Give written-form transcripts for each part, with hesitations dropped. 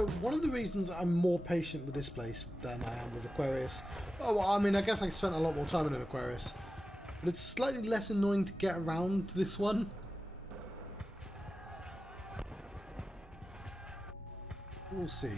So one of the reasons I'm more patient with this place than I am with Aquarius, oh, well, I mean, I guess I spent a lot more time in an Aquarius, but it's slightly less annoying to get around this one. We'll see.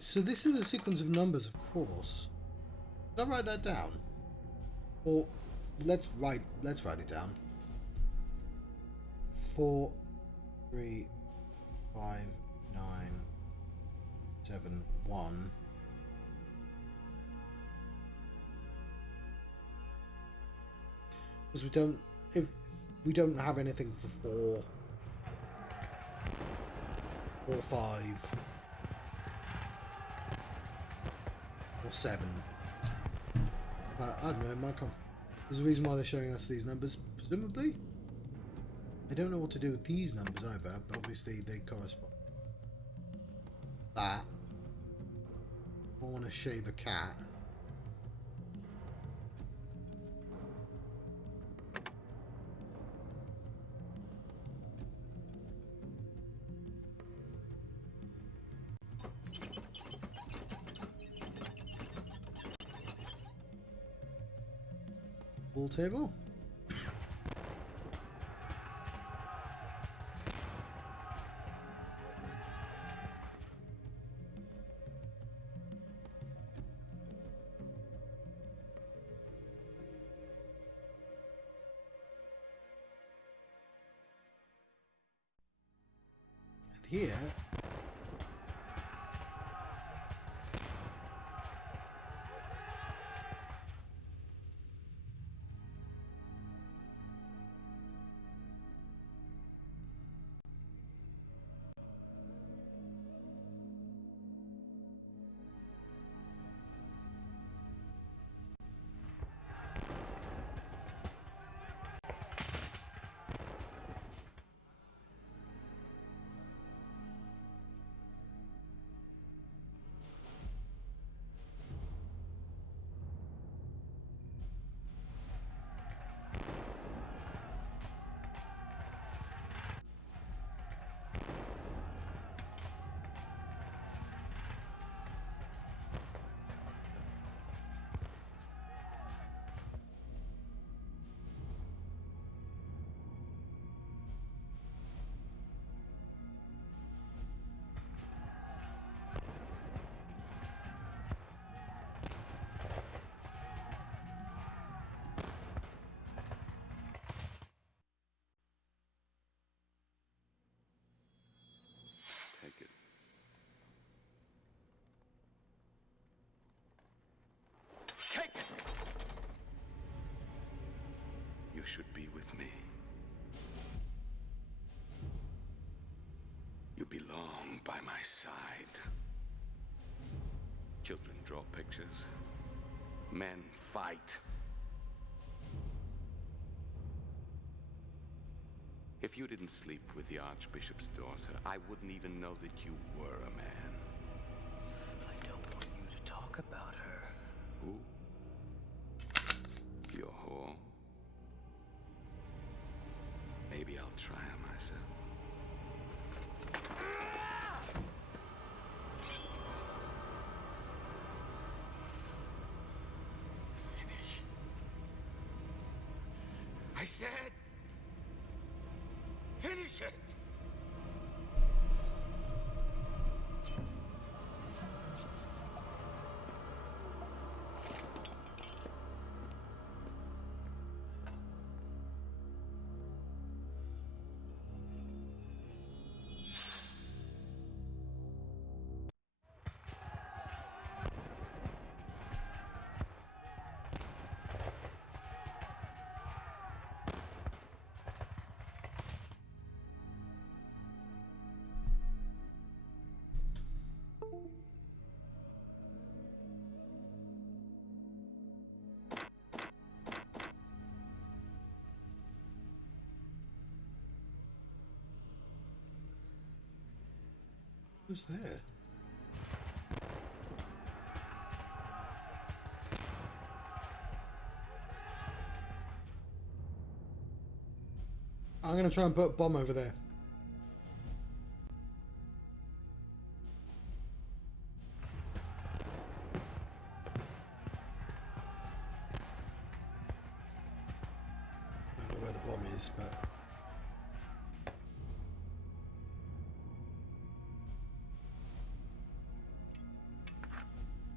So this is a sequence of numbers, of course. Did I write that down? Or let's write it down. 4, 3, 5, 9, 7, 1. Because we don't have anything for 4 or 5 or 7. I don't know, it might come. There's a reason why they're showing us these numbers, presumably. I don't know what to do with these numbers either, but obviously they correspond. That. I want to shave a cat. Pool table. And here Take it. Take it! You should be with me. You belong by my side. Children draw pictures. Men fight. If you didn't sleep with the Archbishop's daughter, I wouldn't even know that you were a man. I don't want you to talk about her. Who? Your whore? Maybe I'll try her myself. Finish. I said... finish it! Who's there? I'm going to try and put a bomb over there. I don't know where the bomb is, but...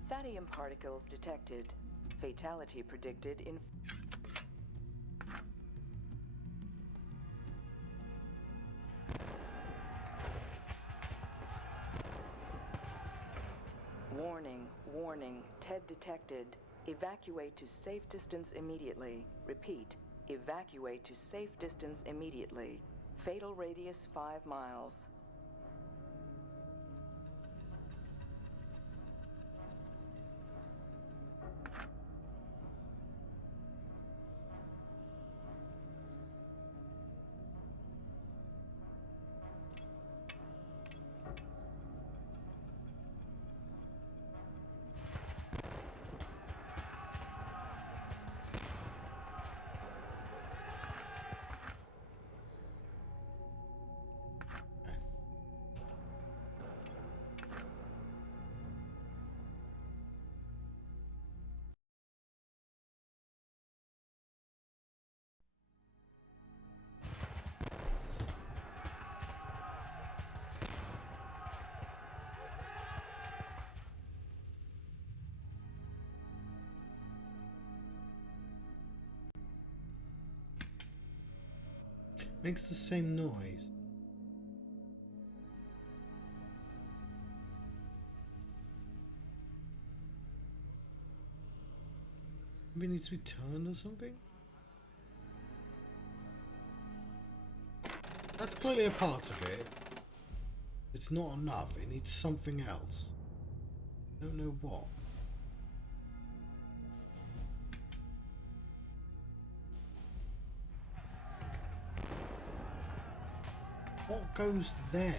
Thadium particles detected. Fatality predicted in... Warning, warning, TED detected. Evacuate to safe distance immediately. Repeat, evacuate to safe distance immediately. Fatal radius 5 miles. Makes the same noise. Maybe it needs to be turned or something? That's clearly a part of it. It's not enough. It needs something else. I don't know what. What goes there?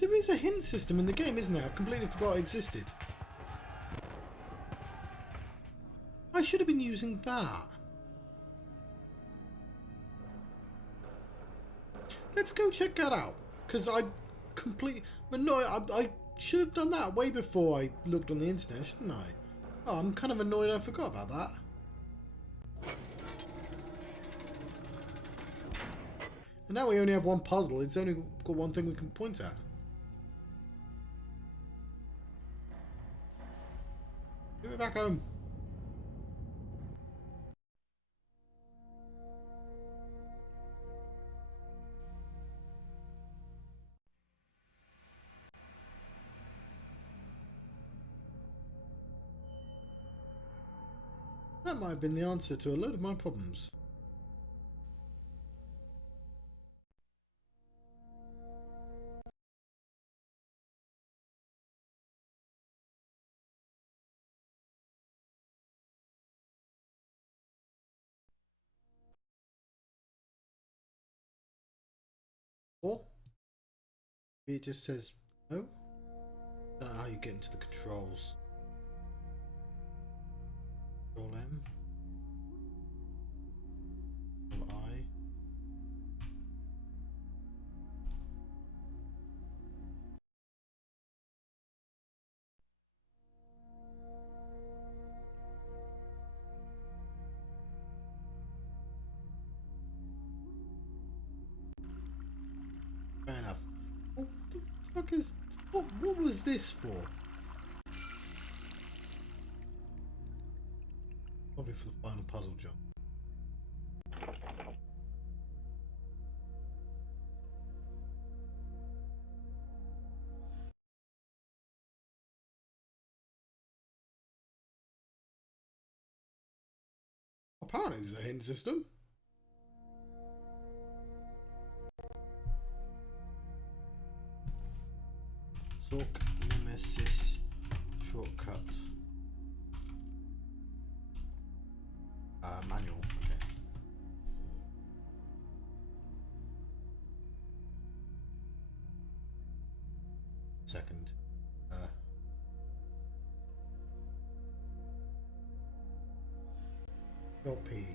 There is a hint system in the game, isn't there? I completely forgot it existed. I should have been using that. Let's go check that out. Because I completely... But no, I should have done that way before I looked on the internet, shouldn't I? Oh, I'm kind of annoyed I forgot about that. And now we only have one puzzle. It's only got one thing we can point at. Give me back home. That might have been the answer to a load of my problems. Or maybe it just says no. Don't know how you get into the controls. Control M. Control I. fuck is... What was this for? Probably for the final puzzle job. Apparently there's a hint system. Zork, Nemesis, shortcut. Manual, okay. Second. Copy.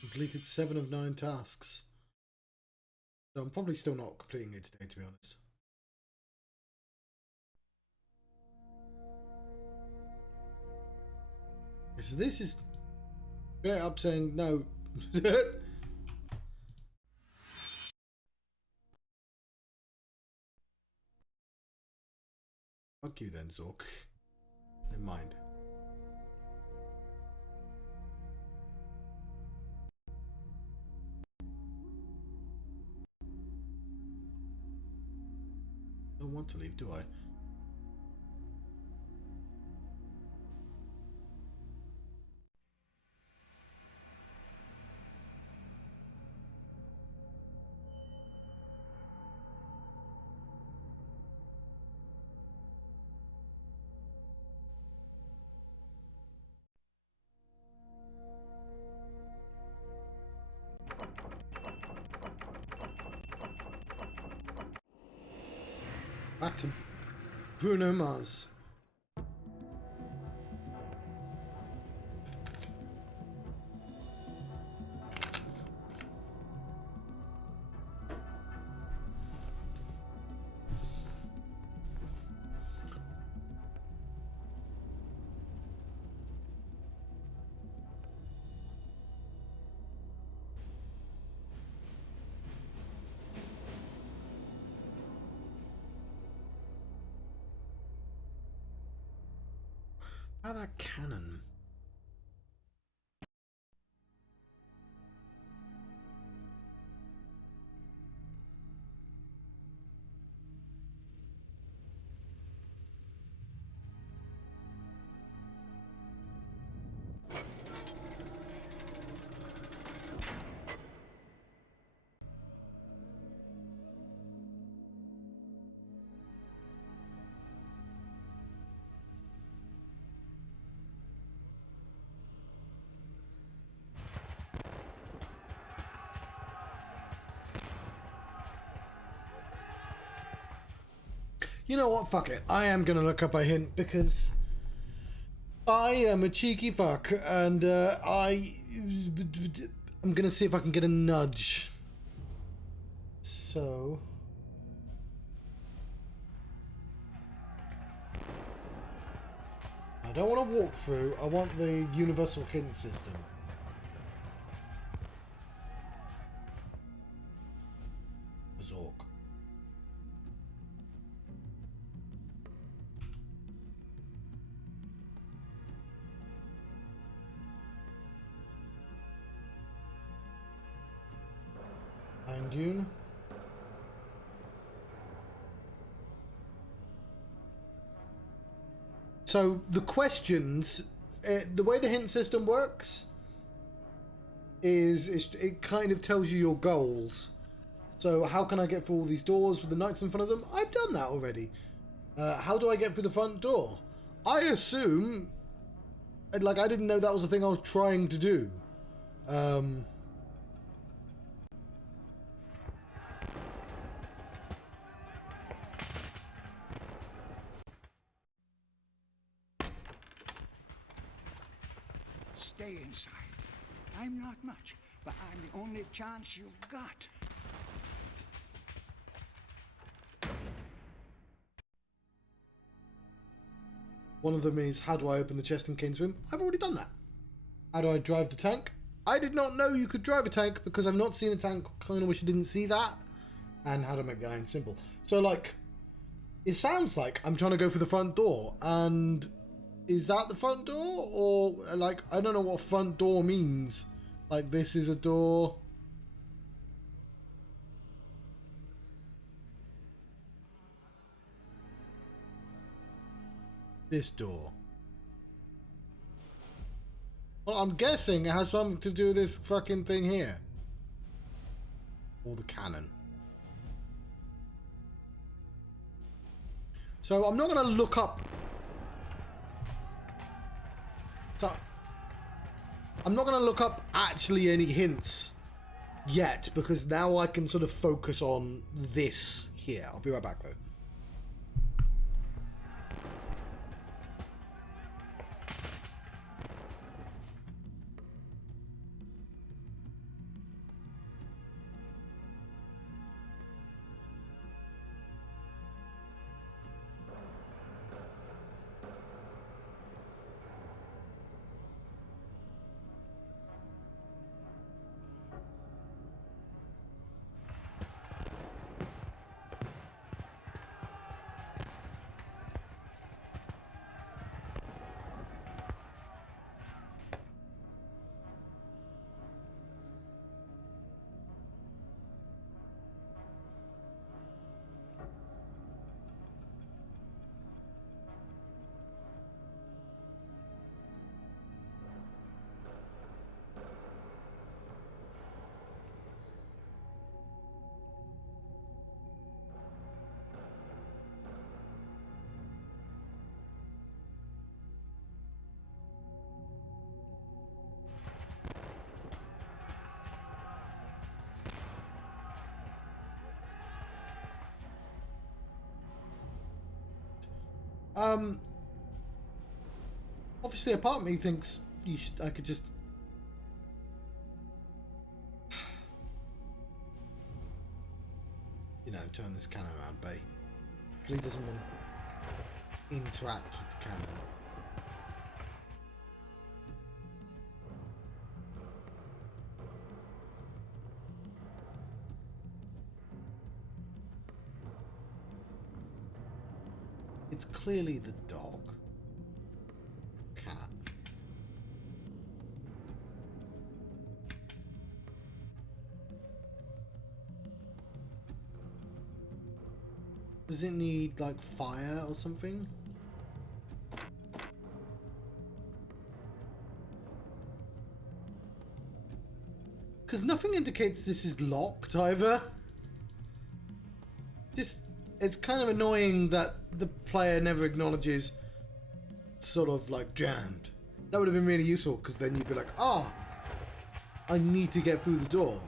Completed 7 of 9 tasks. So I'm probably still not completing it today, to be honest. Okay, so this is straight up saying no. Fuck you then, Zork. Never mind. Don't want to leave, do I? Back to Bruno Mars. How that cannon? You know what? Fuck it. I am going to look up a hint because I am a cheeky fuck and I'm going to see if I can get a nudge. So... I don't want to walk through. I want the universal hint system. Zork. Iron Dune. So the questions, the way the hint system works is it kind of tells you your goals. So how can I get through all these doors with the knights in front of them? I've done that already. How do I get through the front door? I assume, like, I didn't know that was the thing I was trying to do. Stay inside. I'm not much, but I'm the only chance you've got. One of them is, how do I open the chest in Kane's room? I've already done that. How do I drive the tank? I did not know you could drive a tank because I've not seen a tank. Kind of wish I didn't see that. And how to make the iron simple. So, like, it sounds like I'm trying to go for the front door. And is that the front door? Or, like, I don't know what front door means. Like, this is a door. This door. Well, I'm guessing it has something to do with this fucking thing here. Or the cannon. So I'm not going to look up... So, I'm not going to look up actually any hints yet, because now I can sort of focus on this here. I'll be right back though. Obviously a part of me thinks I could just... You know, turn this cannon around, but he doesn't want to interact with the cannon. It's clearly the dog. Cat. Does it need, like, fire or something? Because nothing indicates this is locked either. Just... It's kind of annoying that the player never acknowledges sort of like jammed. That would have been really useful because then you'd be like, ah, I need to get through the door.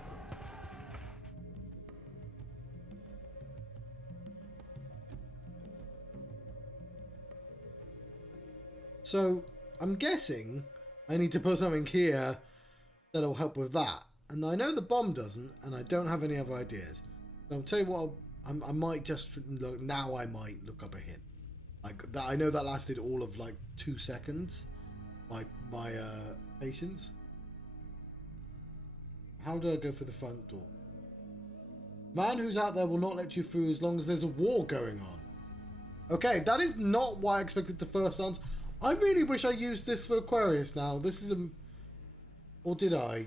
So I'm guessing I need to put something here that'll help with that. And I know the bomb doesn't, and I don't have any other ideas. So I'll tell you what, I might just look, now I might look up a hint. Like that, I know that lasted all of like 2 seconds. My patience. How do I go for the front door? Man who's out there will not let you through as long as there's a war going on. Okay, that is not what I expected the first answer. I really wish I used this for Aquarius now. This is a... Or did I?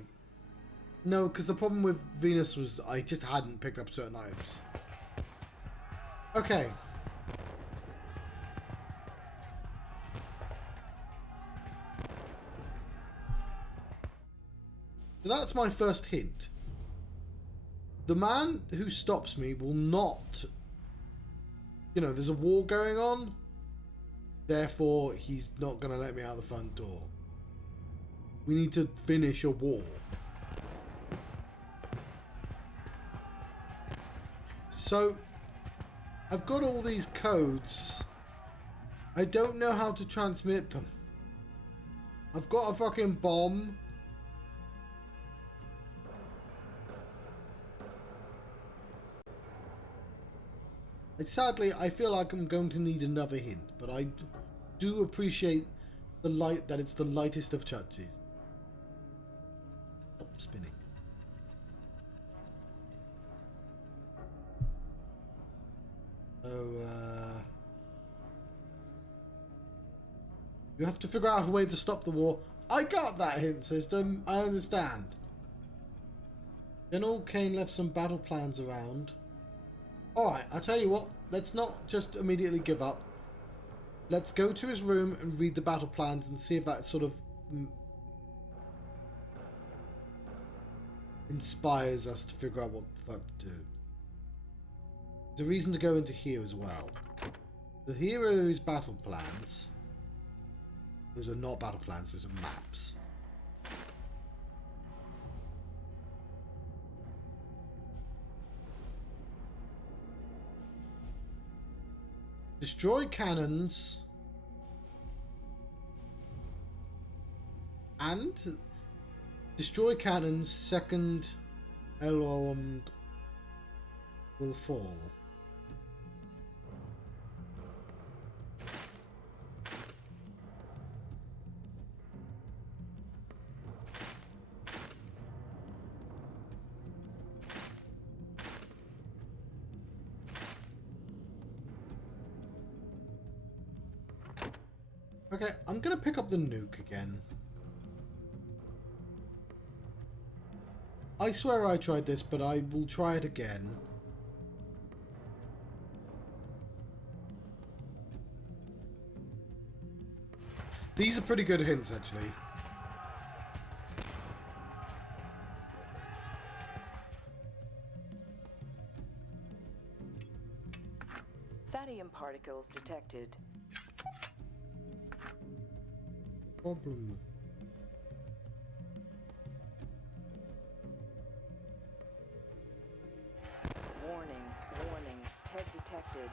No, because the problem with Venus was I just hadn't picked up certain items. Okay. So that's my first hint. The man who stops me will not... You know, there's a war going on. Therefore, he's not going to let me out the front door. We need to finish a war. So... I've got all these codes. I don't know how to transmit them. I've got a fucking bomb. Sadly, I feel like I'm going to need another hint, but do appreciate the light, that it's the lightest of touches. Stop spinning. So, you have to figure out a way to stop the war. I got that hint system. I understand. General Kane left some battle plans around. Alright, I'll tell you what. Let's not just immediately give up. Let's go to his room and read the battle plans and see if that sort of inspires us to figure out what the fuck to do. There's a reason to go into here as well. So here are his battle plans. Those are not battle plans, those are maps. Destroy cannons and destroy cannons, second Elrond will fall. Okay, I'm gonna pick up the nuke again. I swear I tried this, but I will try it again. These are pretty good hints, actually. Thadium particles detected. Problem. Warning, warning. TED detected.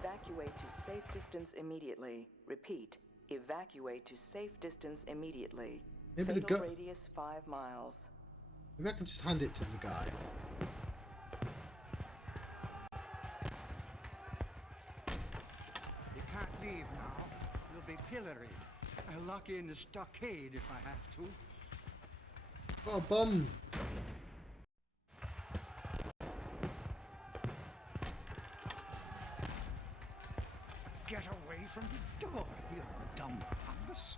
Evacuate to safe distance immediately. Repeat. Evacuate to safe distance immediately. Maybe the Fatal guy. radius 5 miles. Maybe I can just hand it to the guy. You can't leave now. You'll be pilloried. I'll lock you in the stockade if I have to. What a bum. Get away from the door, you dumb fungus.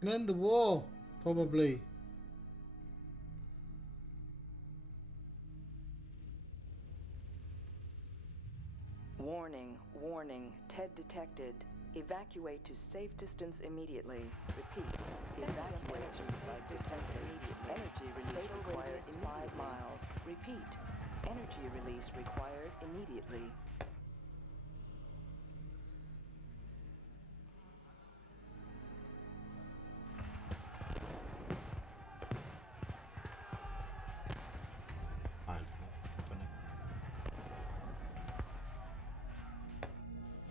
Can end the war, probably. Warning, warning. TED detected. Evacuate to safe distance immediately. Repeat. Evacuate to safe distance immediately. Energy release required in 5 miles. Repeat. Energy release required immediately. Fine.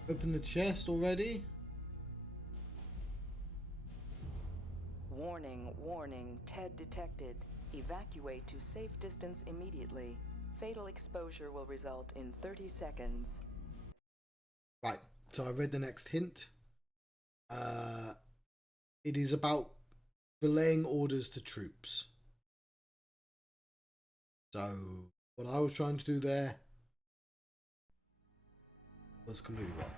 Open the chest already? Warning, warning. TED detected. Evacuate to safe distance immediately. Fatal exposure will result in 30 seconds. Right, so I read the next hint. It is about relaying orders to troops. So, what I was trying to do there was completely wrong.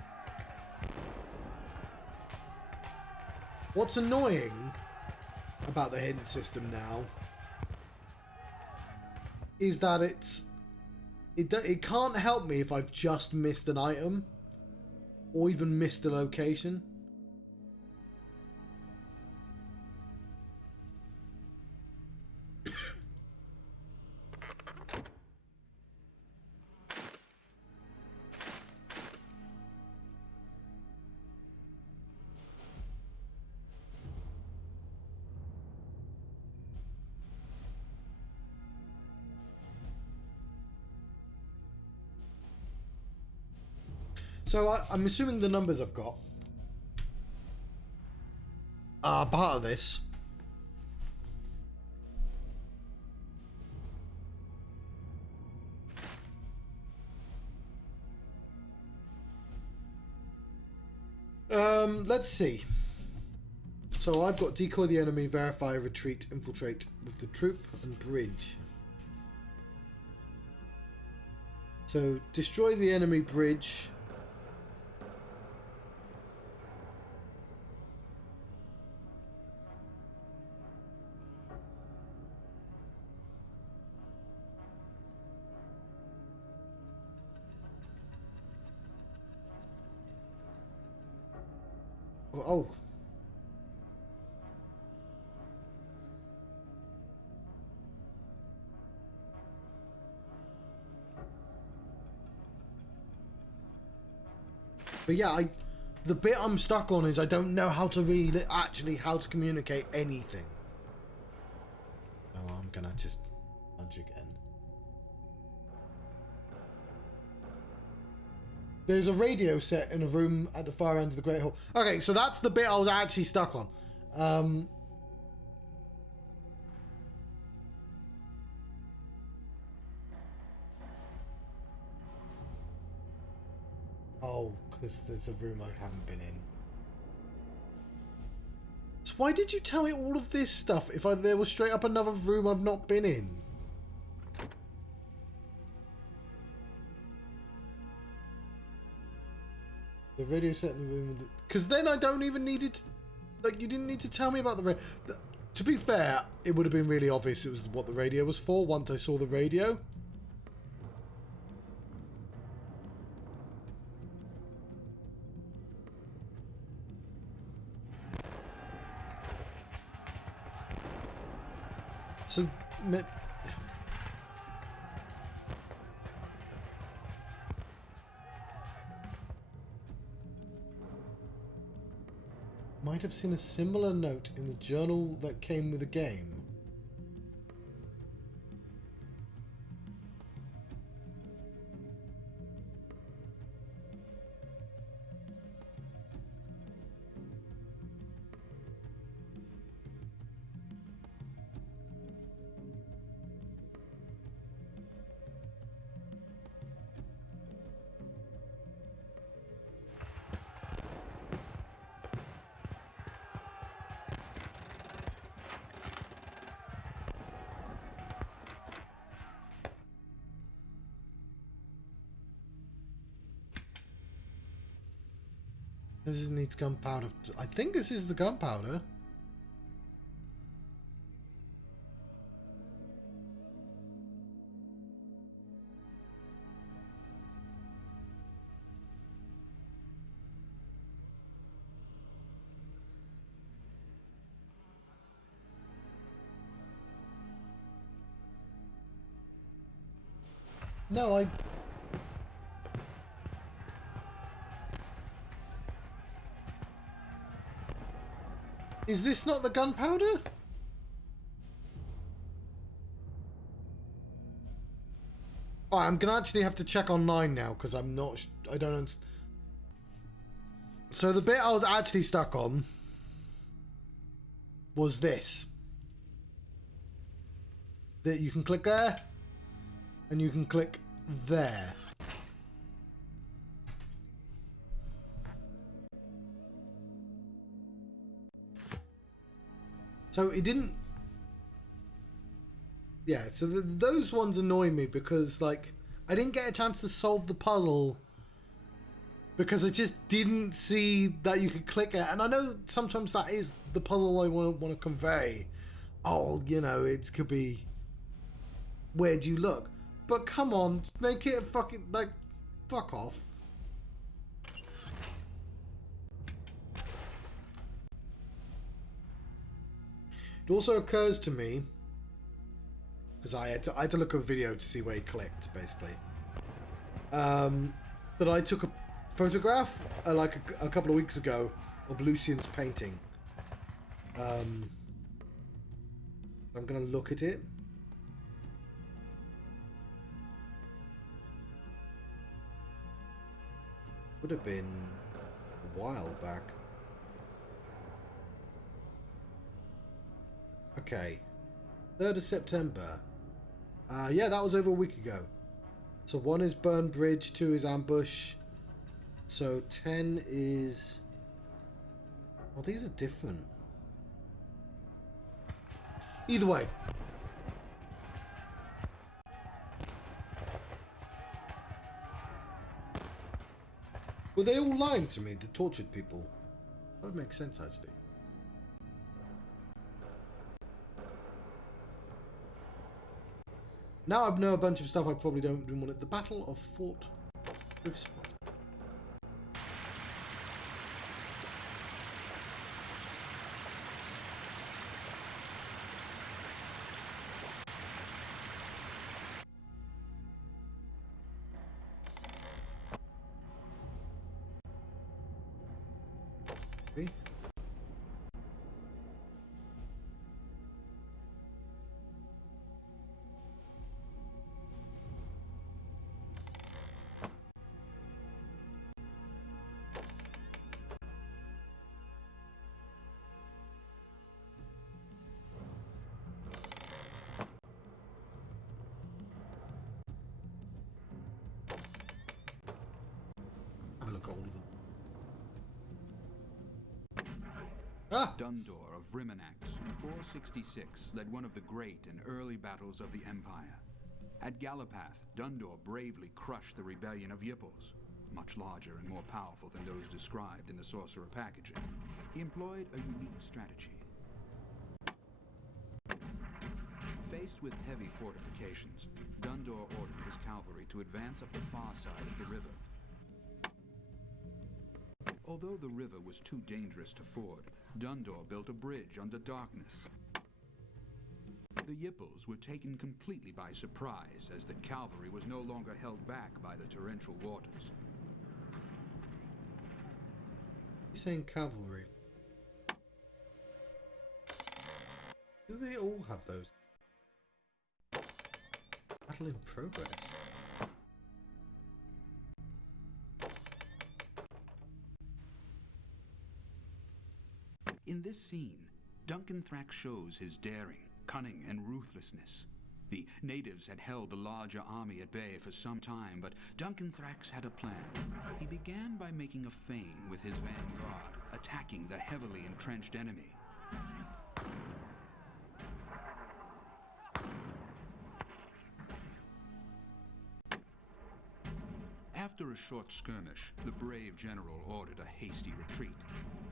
What's annoying about the hint system now is that it can't help me if I've just missed an item or even missed a location. So I'm assuming the numbers I've got are part of this. Let's see. So I've got decoy the enemy, verify, retreat, infiltrate with the troop, and bridge. So destroy the enemy bridge. Oh. But yeah, the bit I'm stuck on is I don't know how to really how to communicate anything. Oh, I'm gonna just nudge again. There's a radio set in a room at the far end of the Great Hall. Okay, so that's the bit I was actually stuck on. Oh, because there's a room I haven't been in. So why did you tell me all of this stuff if there was straight up another room I've not been in? The radio set in the room... Because then I don't even need it... Like, you didn't need to tell me about the radio... To be fair, it would have been really obvious it was what the radio was for once I saw the radio. So... Might have seen a similar note in the journal that came with the game. This needs gunpowder. I think this is the gunpowder. No, I... Is this not the gunpowder? Oh, I'm gonna actually have to check online now because I'm not. I don't understand. So the bit I was actually stuck on was this. That you can click there, and you can click there. So it didn't... Yeah, so those ones annoy me because, like, I didn't get a chance to solve the puzzle because I just didn't see that you could click it. And I know sometimes that is the puzzle I want to convey. Oh, you know, it could be... Where'd you look? But come on, make it a fucking... Like, fuck off. It also occurs to me, because I had to look at a video to see where he clicked, basically, that I took a photograph like a couple of weeks ago of Lucian's painting. I'm gonna look at it. Would have been a while back. Okay, 3rd of September. Yeah, that was over a week ago. So 1 is burn bridge, 2 is ambush. So 10 is Oh, these are different. Either way. Were they all lying to me, the tortured people? That would make sense, actually. Now I know a bunch of stuff I probably don't want it. The Battle of Fort Riversmith. See? Have a look at all of them. Ah! Dundor of Rimenax, 466, led one of the great and early battles of the Empire. At Galapath, Dundor bravely crushed the rebellion of Yipples, much larger and more powerful than those described in the Sorcerer packaging. He employed a unique strategy. Faced with heavy fortifications, Dundor ordered his cavalry to advance up the far side of the river. Although the river was too dangerous to ford, Dundor built a bridge under darkness. The Yipples were taken completely by surprise as the cavalry was no longer held back by the torrential waters. He's saying cavalry. Do they all have those? Battle in progress. In this scene, Duncan Thrax shows his daring, cunning, and ruthlessness. The natives had held the larger army at bay for some time, but Duncan Thrax had a plan. He began by making a feint with his vanguard, attacking the heavily entrenched enemy. After a short skirmish, the brave general ordered a hasty retreat.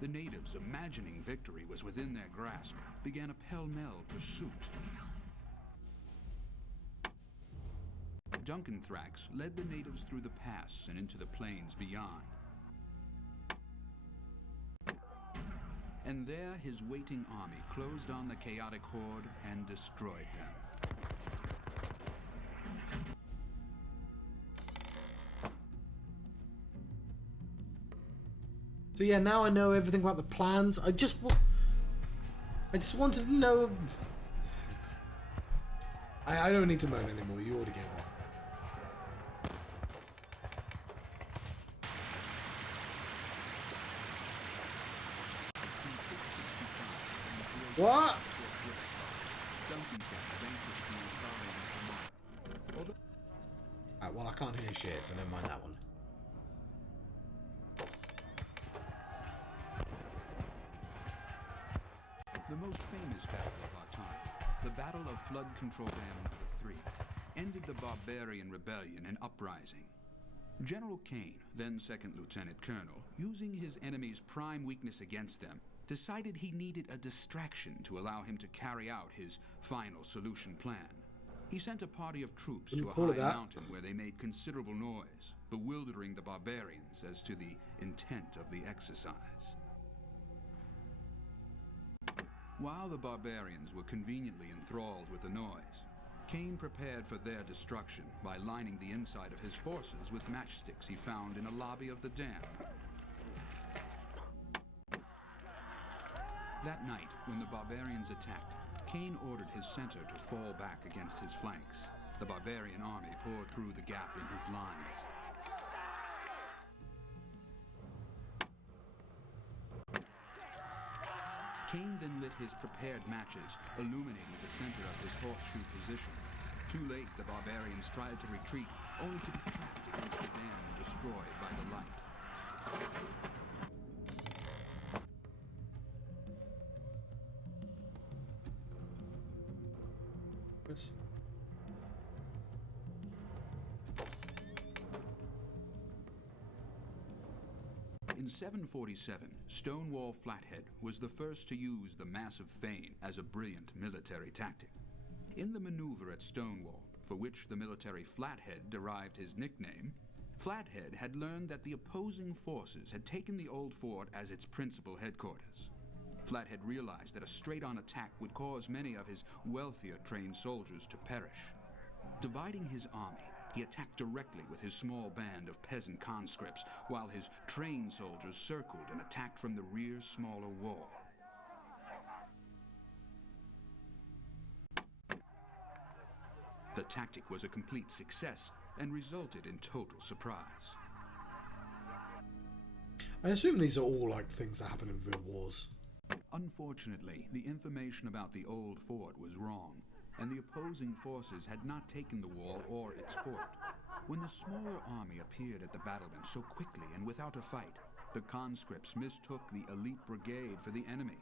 The natives, imagining victory was within their grasp, began a pell-mell pursuit. Duncan Thrax led the natives through the pass and into the plains beyond. And there his waiting army closed on the chaotic horde and destroyed them. So yeah, now I know everything about the plans. I just wanted to know. I don't need to moan anymore. You already get one. What? Alright, well I can't hear shit, so never mind that one. The most famous battle of our time, the Battle of Flood Control Dam No. 3, ended the barbarian rebellion and uprising. General Kane, then Second Lieutenant Colonel, using his enemy's prime weakness against them, decided he needed a distraction to allow him to carry out his final solution plan. He sent a party of troops to a high mountain where they made considerable noise, bewildering the barbarians as to the intent of the exercise. While the barbarians were conveniently enthralled with the noise, Kane prepared for their destruction by lining the inside of his forces with matchsticks he found in a lobby of the dam. That night, when the barbarians attacked, Kane ordered his center to fall back against his flanks. The barbarian army poured through the gap in his lines. Kane then lit his prepared matches, illuminating the center of his horseshoe position. Too late, the barbarians tried to retreat, only to be trapped against the dam and destroyed by the light. 747, Stonewall Flathead was the first to use the massive vane as a brilliant military tactic. In the maneuver at Stonewall, for which the military Flathead derived his nickname, Flathead had learned that the opposing forces had taken the old fort as its principal headquarters. Flathead realized that a straight-on attack would cause many of his wealthier trained soldiers to perish. Dividing his army, he attacked directly with his small band of peasant conscripts, while his trained soldiers circled and attacked from the rear's smaller wall. The tactic was a complete success and resulted in total surprise. I assume these are all like things that happen in real wars. Unfortunately, the information about the old fort was wrong, and the opposing forces had not taken the wall or its fort. When the smaller army appeared at the battlement so quickly and without a fight, the conscripts mistook the elite brigade for the enemy.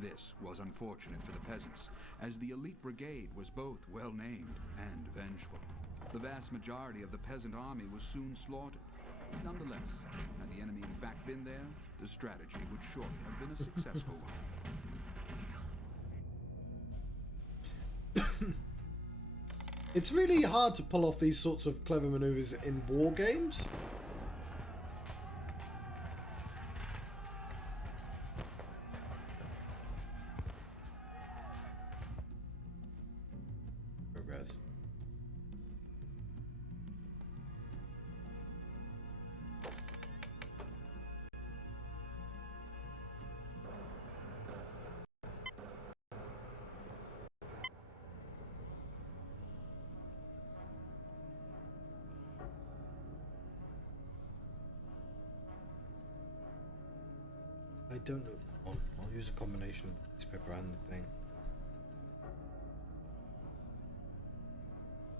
This was unfortunate for the peasants, as the elite brigade was both well-named and vengeful. The vast majority of the peasant army was soon slaughtered. Nonetheless, had the enemy in fact been there, the strategy would surely have been a successful one. It's really hard to pull off these sorts of clever maneuvers in war games. Progress. I don't know. I'll use a combination of the piece of paper and the thing.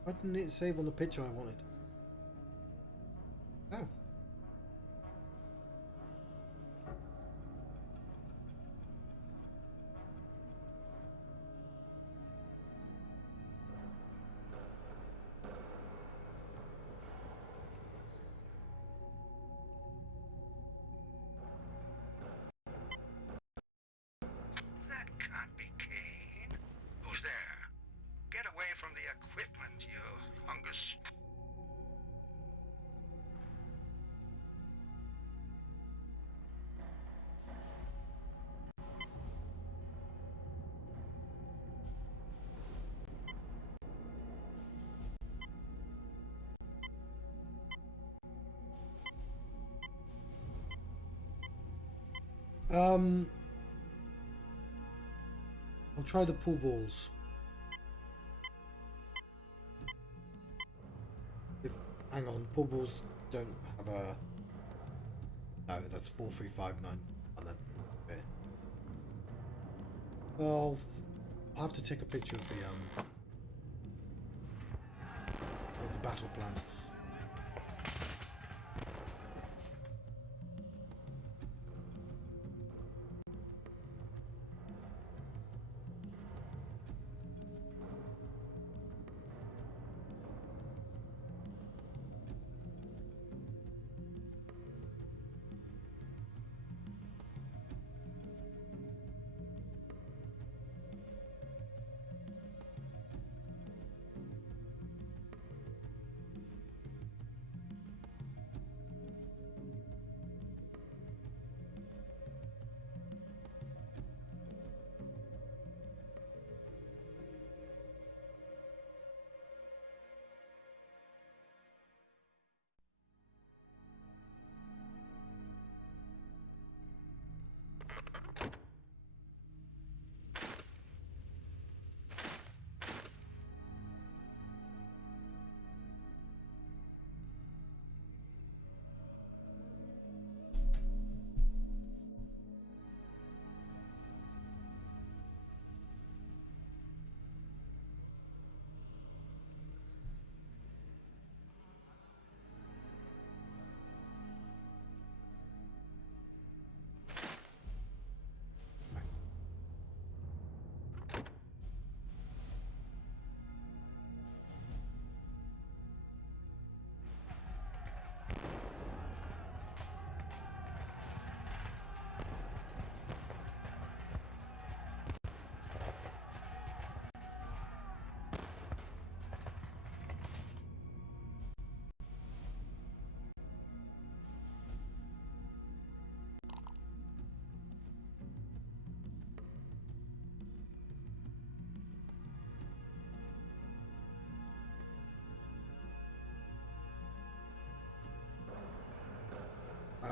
Why didn't it save on the picture I wanted? Oh. That can't be Kane. Who's there? Get away from the equipment, you hungus. I'll try the pool balls. Hang on, pool balls don't have a... No, that's 4359 on that bit. Well, I'll have to take a picture of the battle plans.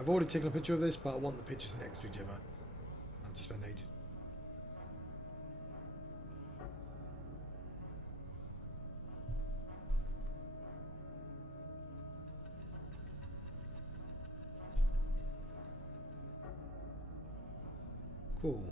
I've already taken a picture of this, but I want the pictures next to each other. I have to spend ages. Cool.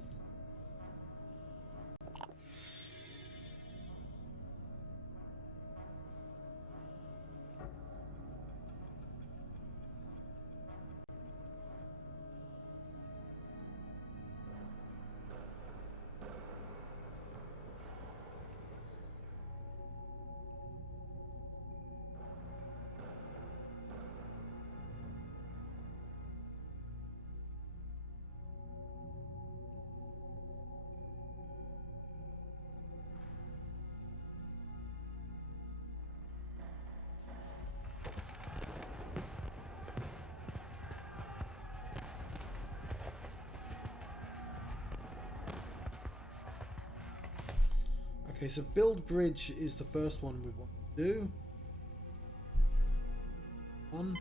Okay, so build bridge is the first one we want to do. One.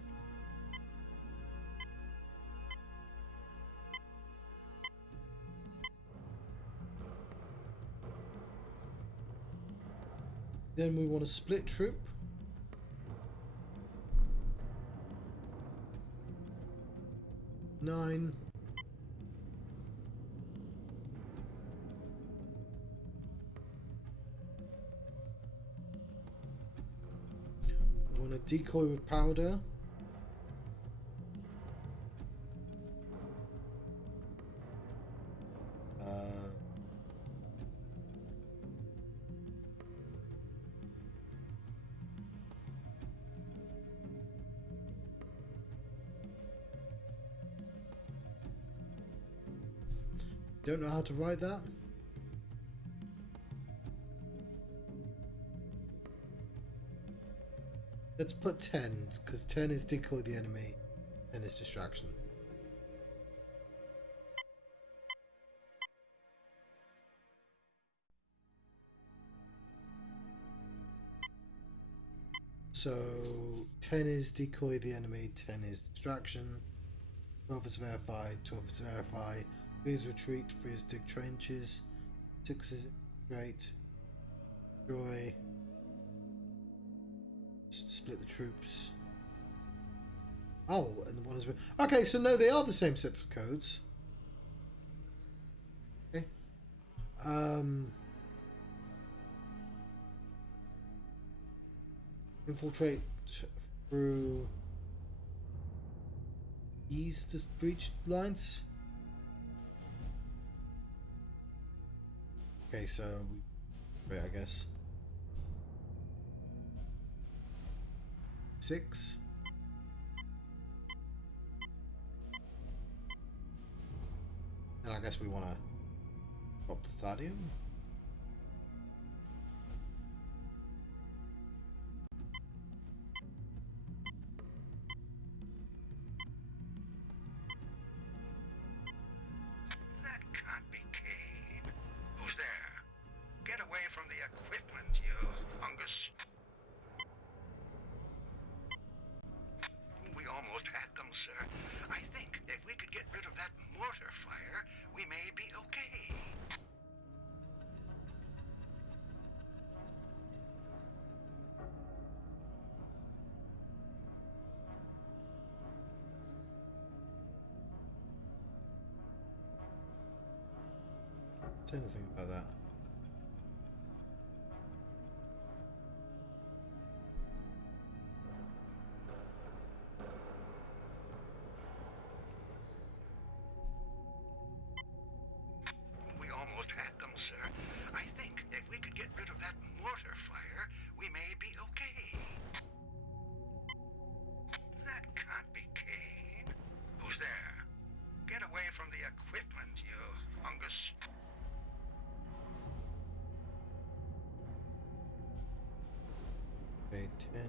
Then we want to split troop. Nine. We want to decoy with powder. Don't know how to write that. Let's put 10, because 10 is decoy the enemy, 10 is distraction. So 10 is decoy the enemy, 10 is distraction. 12 is verify, 12 is verify. 3 is retreat, 3 is dig trenches, 6 is infiltrate, destroy, split the troops. Oh, and the one is... Okay, so no, they are the same sets of codes. Okay. Infiltrate through ease the breach lines. Okay, so we wait, I guess 6. And I guess we want to pop the Thadium. That can't be Kane. Who's there? Get away from the equipment, you hungus. We almost had them, sir. I think if we could get rid of that mortar fire, we may be okay. Say anything about that. We almost had them, sir. I think if we could get rid of that mortar fire, we may be okay. That can't be Kane. Who's there? Get away from the equipment, you hungus. Okay, 10.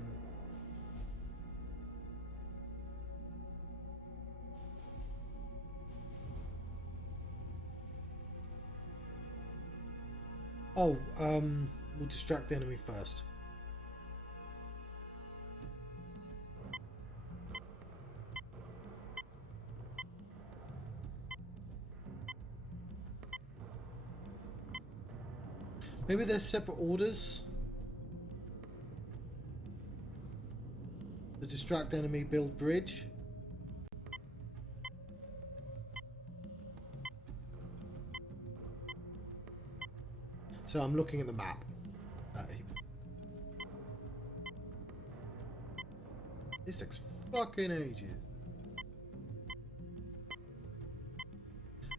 Oh, we'll distract the enemy first. Maybe there's separate orders. To distract enemy, build bridge. So I'm looking at the map. This takes fucking ages.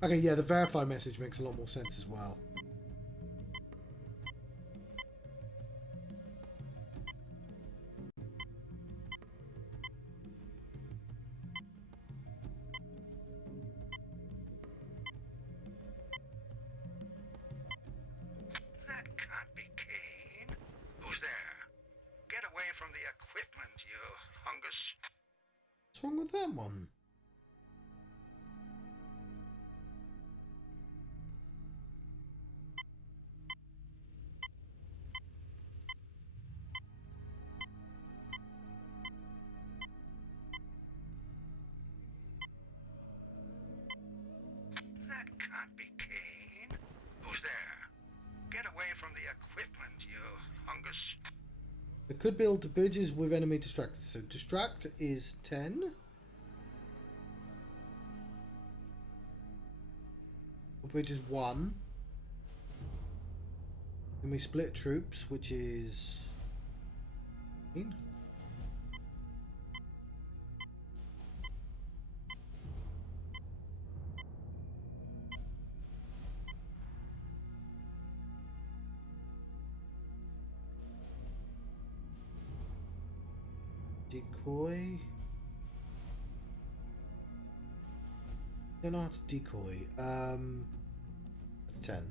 Okay, yeah, the verify message makes a lot more sense as well. That can't be Kane. Who's there? Get away from the equipment, you hungus. What's wrong with that one? That can't be Kane. Who's there? Get away from the equipment, you hungus. It could build bridges with enemy distracted. So distract is 10. Bridge is 1. Then we split troops, which is 15. Decoy. Don't know how to decoy. 10.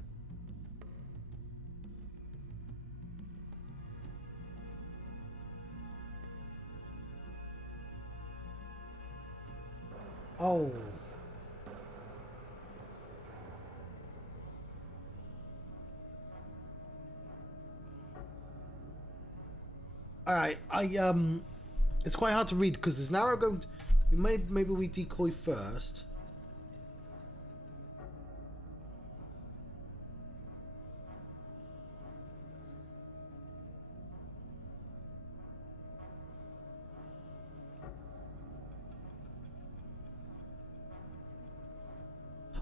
Oh. Alright, it's quite hard to read because there's an arrow going. Maybe we decoy first.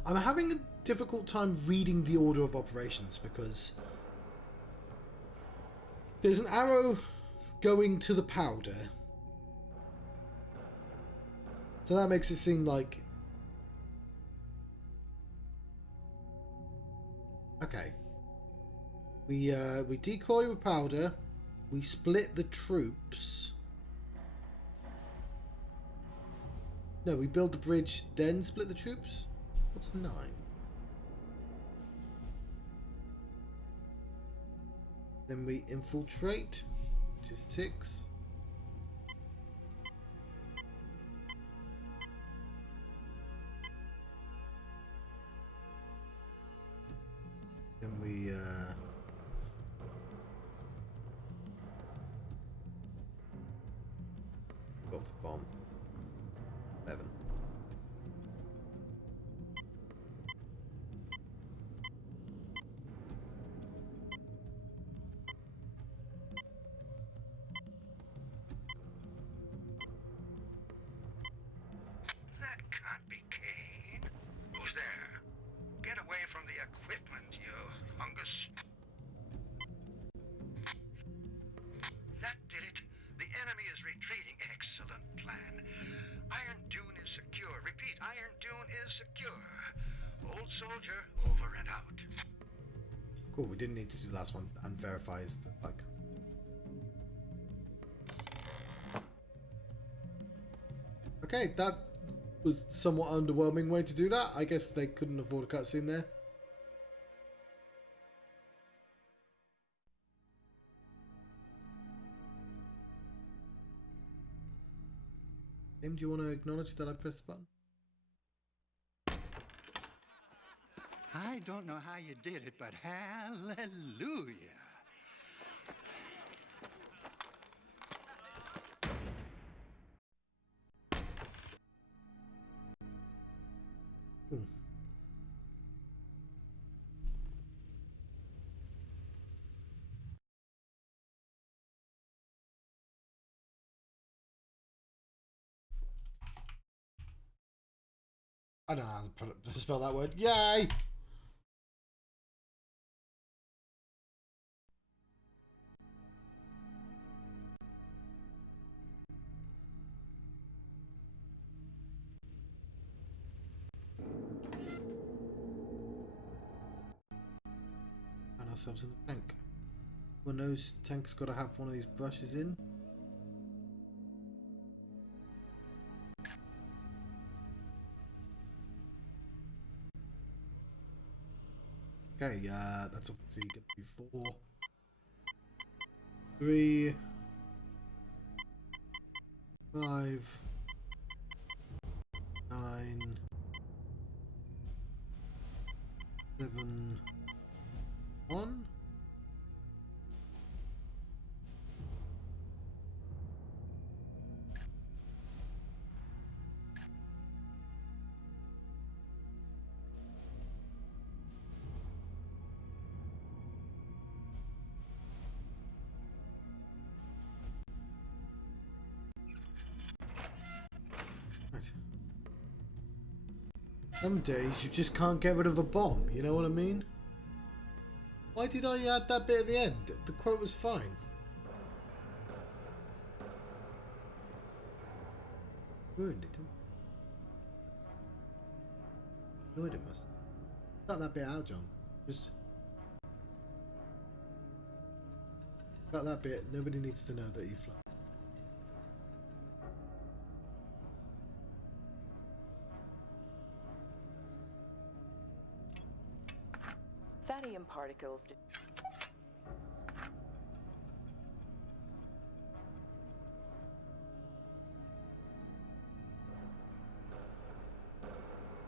I'm having a difficult time reading the order of operations because there's an arrow going to the powder. So that makes it seem like... Okay. We decoy with powder. We split the troops. No, we build the bridge, then split the troops? What's 9? Then we infiltrate, which is 6. Then we built a bomb. 11. That can't be Kane. Who's there? Get away from the equipment, you hungus. That did it. The enemy is retreating. Excellent plan. Iron Dune is secure. Repeat, Iron Dune is secure. Old soldier, over and out. Cool, we didn't need to do the last one and verifies the bug. Okay, that was somewhat underwhelming way to do that. I guess they couldn't afford a cutscene there. Tim, do you want to acknowledge that I pressed the button? I don't know how you did it, but hallelujah. I don't know how to spell that word. Yay! Find ourselves in a tank. One knows tank's got to have one of these brushes in. Okay, that's obviously going to be 4, 3, 5, 9, 7, 1. Right. Some days you just can't get rid of a bomb, you know what I mean? Why did I add that bit at the end? The quote was fine. Ruined it, didn't I? Ruined it, must. Cut that bit out, John. Just cut that bit. Nobody needs to know that you fly. Thadium particles.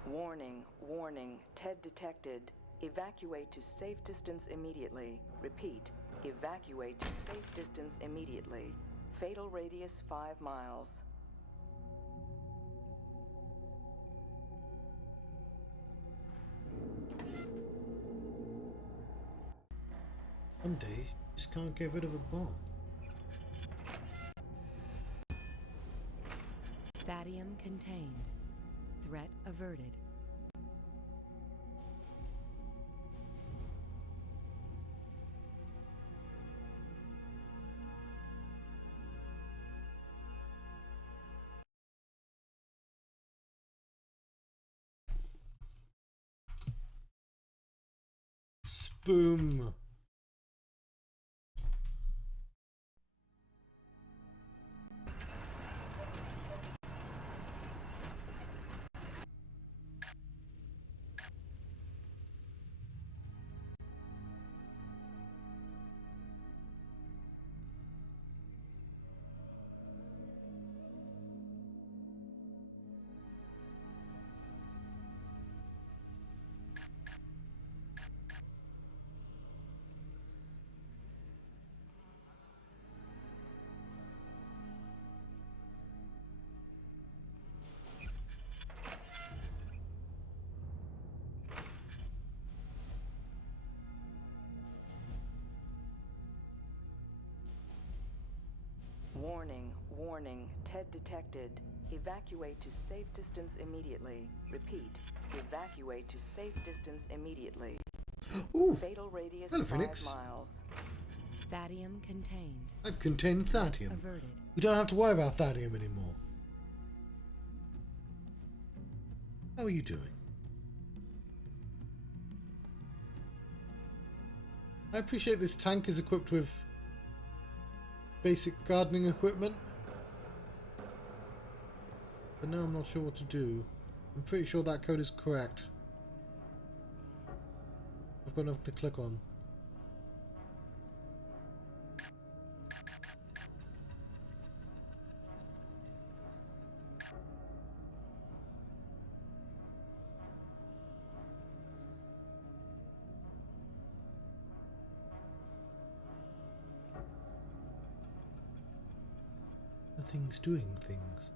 Warning, warning, TED detected. Evacuate to safe distance immediately. Repeat, evacuate to safe distance immediately. Fatal radius 5 miles. Some days you just can't get rid of a bomb. Thadium contained. Threat averted. Boom. Warning, warning, TED detected. Evacuate to safe distance immediately. Repeat, evacuate to safe distance immediately. Ooh. Fatal radius Hello, 5 Phoenix. miles. Thadium contained. I've contained thadium. Averted. We don't have to worry about thadium anymore. How are you doing? I appreciate this tank is equipped with basic gardening equipment, but now I'm not sure what to do. I'm pretty sure that code is correct. I've got nothing to click on. Nothing's doing things.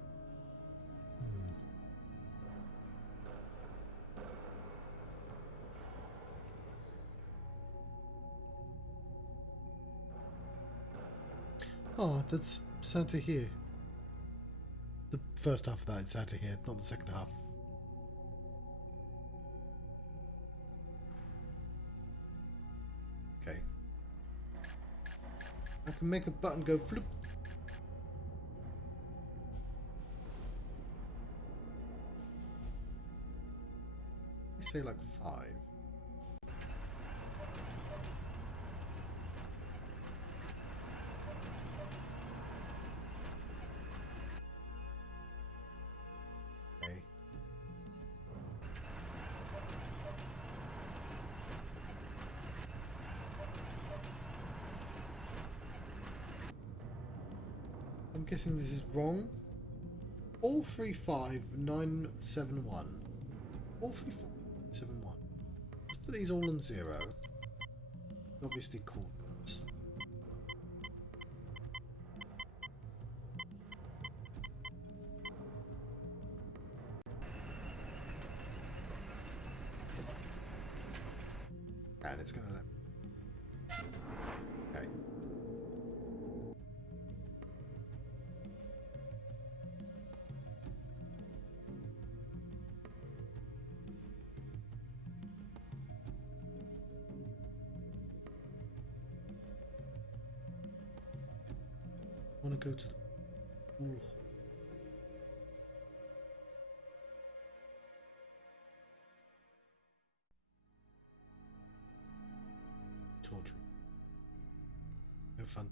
Oh, that's Santa here. The first half of that is Santa here, not the second half. can make a button go flip. Let's say like 5. Okay. I'm guessing this is wrong. 435971. 435971. Let's put these all on 0. Obviously coordinates. And it's gonna let. Okay. I want to go to the pool hall. Torture. No fun.